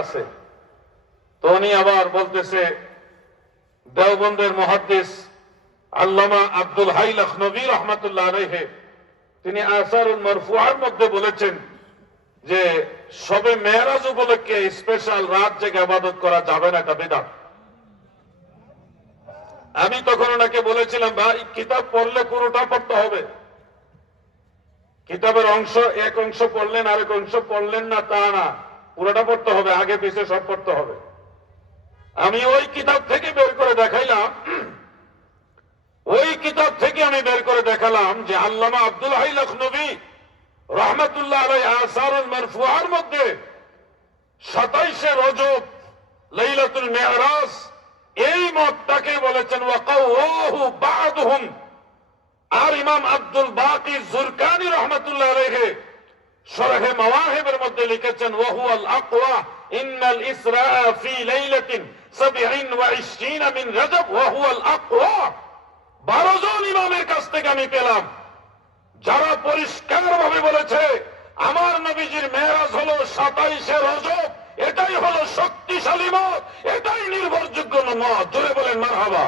আছে। তো উনি আবার বলতেছে দেওবন্দের মুহাদ্দিস আল্লামা আব্দুল হাই লখনবী রহমাতুল্লাহ আলাইহি তিনি আসারুল মারফুআর মধ্যে বলেছেন যে শবে মেরাজ উপলক্ষে স্পেশাল রাত জেগে ইবাদত করা যাবে না, এটা বিদআত। আমি তখন ওনাকে বলেছিলাম ভাই কিতাব পড়লে পুরোটা পড়তে হবে, কিতাবের অংশ এক অংশ পড়লেন আরেক অংশ পড়লেন না তা না, পুরোটা পড়তে হবে, আগে পিছে সব পড়তে হবে। আমি ওই কিতাব থেকে বের করে দেখাইলাম, ওই কিতাব থেকে আমি বের করে দেখালাম যে আল্লামা আব্দুল হাই লখনবী রহমাতুল্লাহ আলাইহি আসারুল মারফুআর মধ্যে 27শে রজব লাইলাতুল মিরাজ এই মতটাকে বলেছেন ওয়াকাউহু বা'দুহুম। আর ইমাম আব্দুল বাকি জুরকানি রহমাতুল্লাহ আলাইহি শরহে মাওয়াহিবের মধ্যে লিখেছেন ওয়াহুয়াল আকওয়া ইন্নাল ইসরা ফি লাইলাতিন 27 মিন রজব ওয়াহুয়াল আকওয়া। 12 জন ইমামের কাছ থেকে আমি পেলাম যারা পরিষ্কার ভাবে বলেছে আমার নবীজির মেরাজ হলো 27শে রজব, এটাই হলো শক্তিশালী মত, এটাই নির্ভরযোগ্য মত। জোরে বলেন মারহাবা।